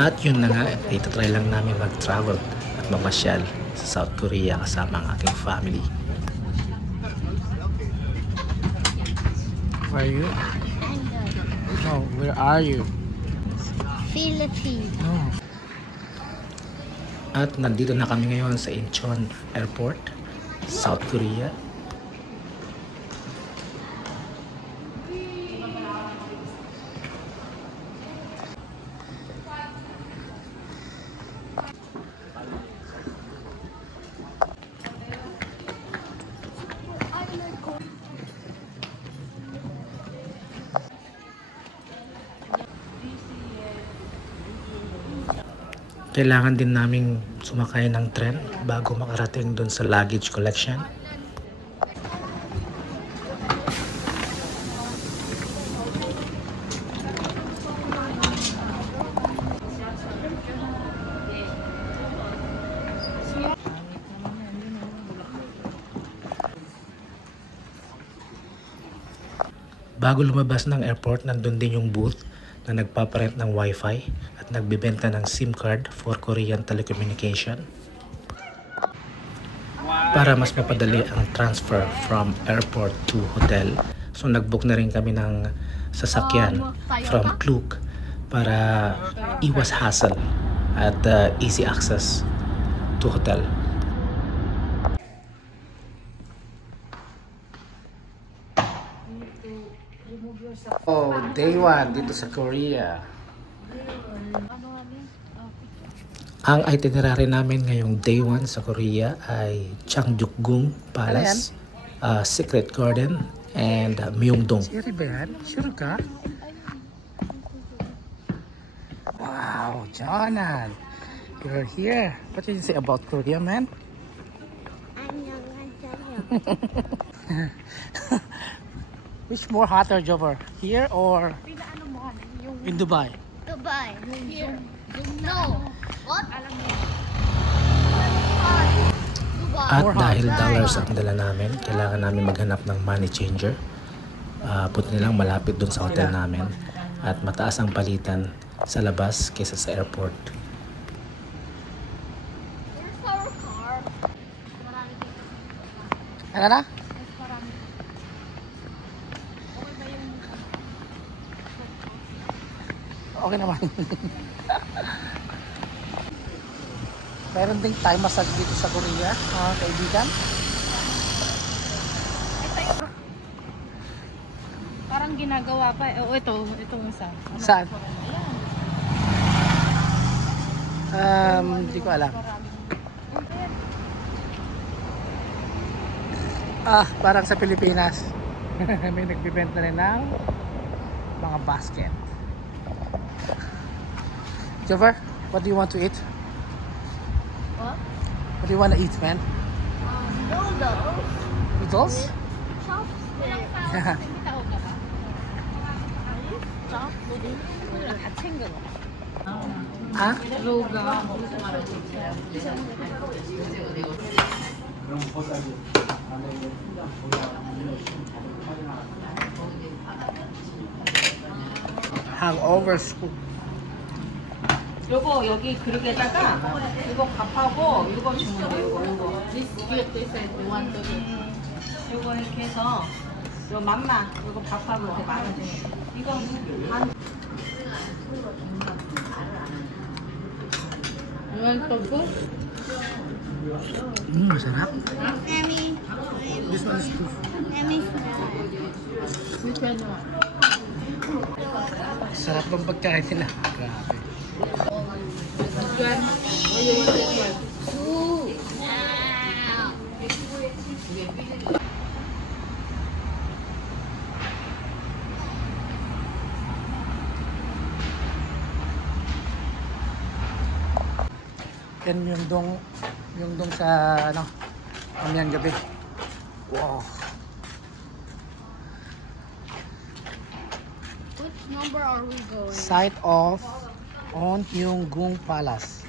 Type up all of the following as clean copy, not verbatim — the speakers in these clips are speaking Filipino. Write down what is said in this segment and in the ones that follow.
At yun na nga, itatry lang namin mag-travel at mamasyal sa South Korea kasama ang ating family. Where are you? No, where are you? Philippines. No. At nandito na kami ngayon sa Incheon Airport, South Korea. Kailangan din naming sumakay ng tren bago makarating doon sa luggage collection. Bago lumabas ng airport, nandun din yung booth na nagpaparent ng wifi at nagbibenta ng SIM card for Korean telecommunication para mas mapadali ang transfer from airport to hotel. So nagbook na rin kami ng sasakyan from Klook para iwas hassle at easy access to hotel. Oh, day 1 dito sa Korea. Ang itinerary namin ngayong day 1 sa Korea ay Changjukgung Palace, Secret Garden, and Myeongdong. Siri ba yan? Sure ka? Wow, Jonan! You're here. What did you say about Korea, man? Which more hotter, Jover? Here or in Dubai? Dubai. Here. No. What? At dahil dollars ang dala namin, kailangan namin maghanap ng money changer. Buti nilang malapit dun sa hotel namin at mataas ang palitan sa labas kaysa sa airport. Where's our car? Ano na? Okay naman. Meron ding Thai massage dito sa Korea, mga kaibigan. Parang ginagawa pa. Oh, itong isa. Saan? Hindi ko alam. Parang sa Pilipinas. May nagbibenta rin ng mga basket. Jover, what do you want to eat? What? What do you want to eat, man? Noodles. Noodles? Chopstick. 다 챙겨. Ah? 로가 Hangover soup. 요거 여기 그릇에다가 이거 밥하고 이거 주면 돼요. 요거 이게 또 있어요. 요거 이렇게 해서 요 맘마 요거 밥하고 이렇게 말아줘요. 이거 반 이건 떡국 Masarap. Emmy. This one is too. Emmy. Sarap ng pagkain nila. Grabe. Yan yung dong sa ano, amyan gabi. Wow. Which number are we going? Site of on Myeongdong Palace.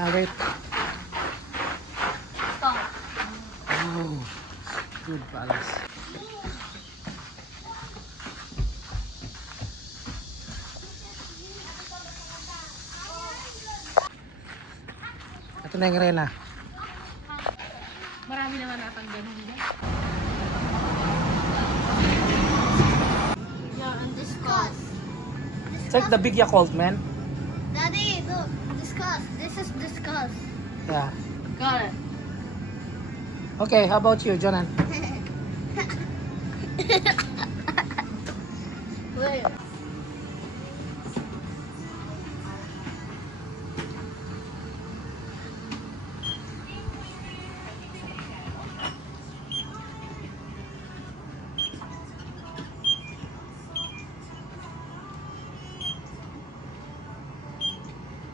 No, Wait. Oh, good palace. Ito na yung arena. Marami naman natang ganun din. Yeah, and discuss. It's like the big Yakult, man. Daddy, look, discuss. This is discuss. Yeah. Got it. Okay, how about you, Jonan? Wait.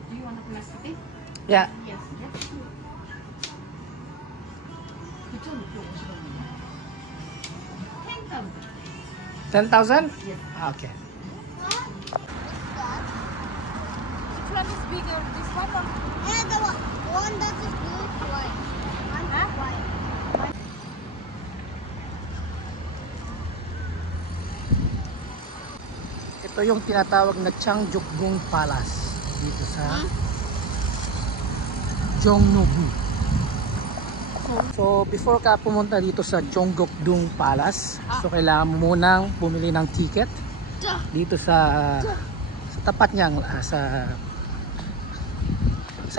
Do you want to play stick? Yeah. Yes. Yes. 그쪽은 또 오시거든요. 10,000. 10,000? Yes. Okay. Which one is bigger? This one or Yeah, the one that is blue is white. One is white. Ito yung tinatawag na Changjukgung Palace dito sa Jongno-gu. So before ka pumunta dito sa Jonggukdong Palace, so kailangan mo munang bumili ng ticket dito sa tapat niya, sa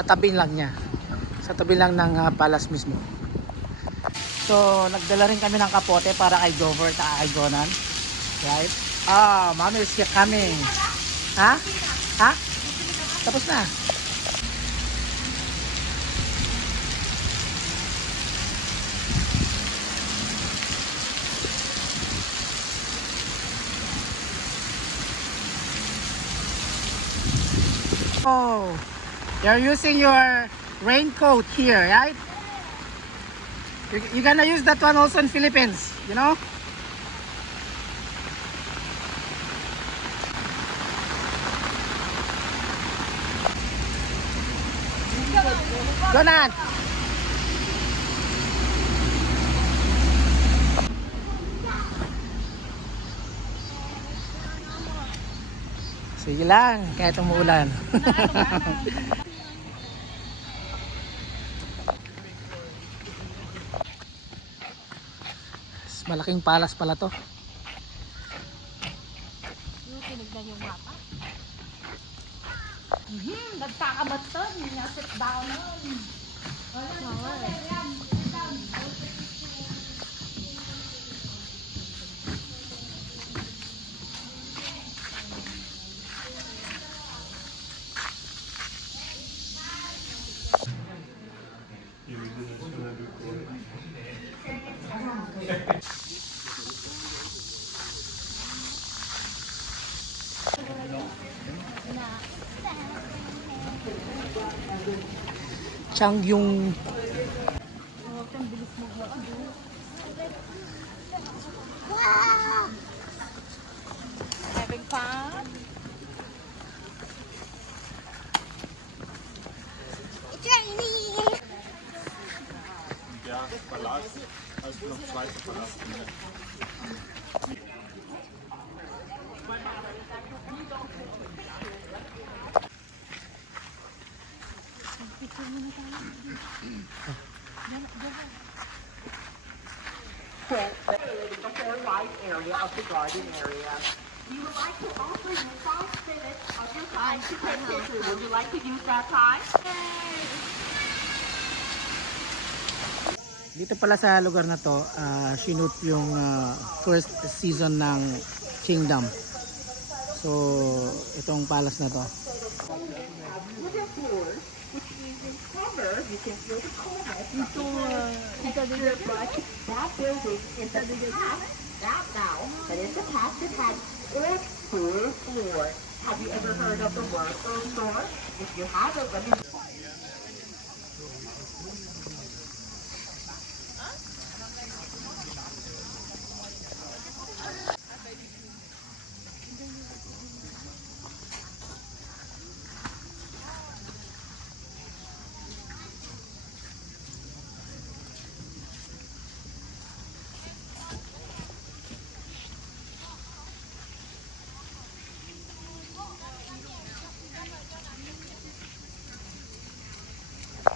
tabi lang niya. Sa tabi lang ng palace mismo. So nagdala rin kami ng kapote para kay Dover at kay Jonan. Right? Ah, mommy is coming. Ha? Ha? Tapos na. Oh, you're using your raincoat here, right? You're gonna use that one also in Philippines, you know? Jonan! Sige lang, kahit umuulan. Malaking palas pala to. Yung tinignan yung mapa. nagkakabat to, nasit down nun. Changyong Wow! Having fun? It's raining! Ja, Palast, also noch zweite Palast. The whole wide area of the garden area. We would like to offer you 5 minutes of your time to take pictures. Would you like to use that time? dito pala sa lugar na to, shoot yung first season ng Kingdom. So, itong palace na to. Wooden floors, which means in summer you can feel the coldness. That building in the past, not now, but in the past it had earth floor. Have you ever heard of the word earth floor? If you haven't, let me.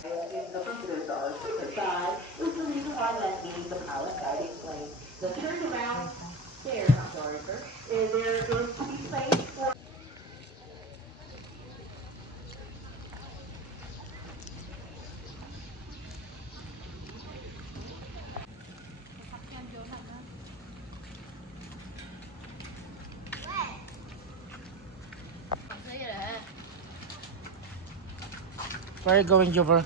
In the visitors are to the side, is the reason why that means the pilot guiding plane. The turnaround stairs, I'm sorry, sir, there is to be space for. Where are you going, Jover?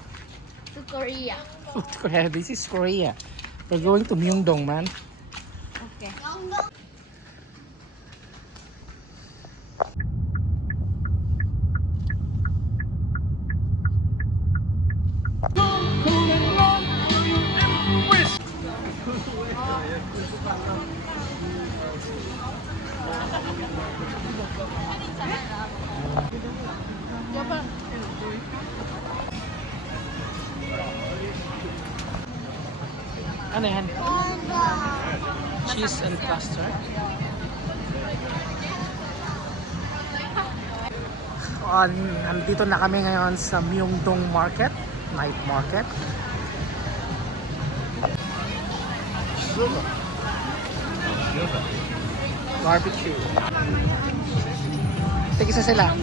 To Korea. Korea. This is Korea. We're going to Myeongdong, man. Okay. Ano yan? Cheese and custard. Nandito na kami ngayon sa Myeongdong Market, night market. Barbecue. Tigisa sila.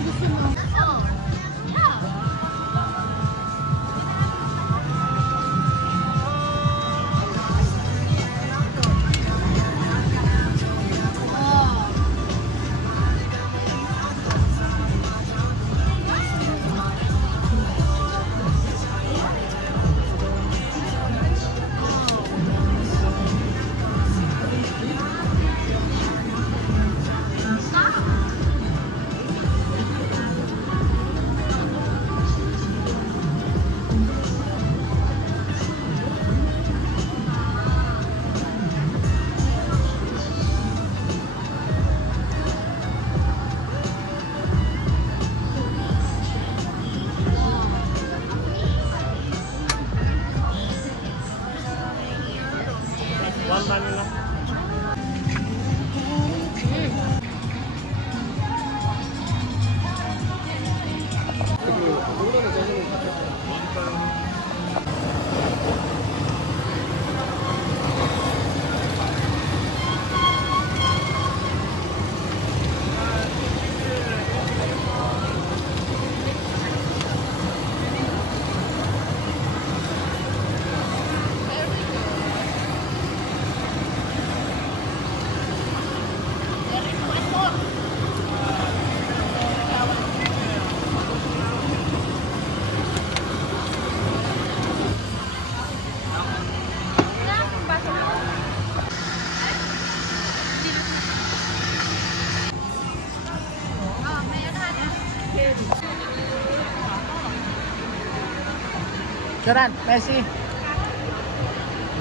Joran, Messi.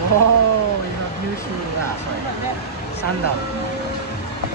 Whoa, you have new shoes. Sorry. Sandal.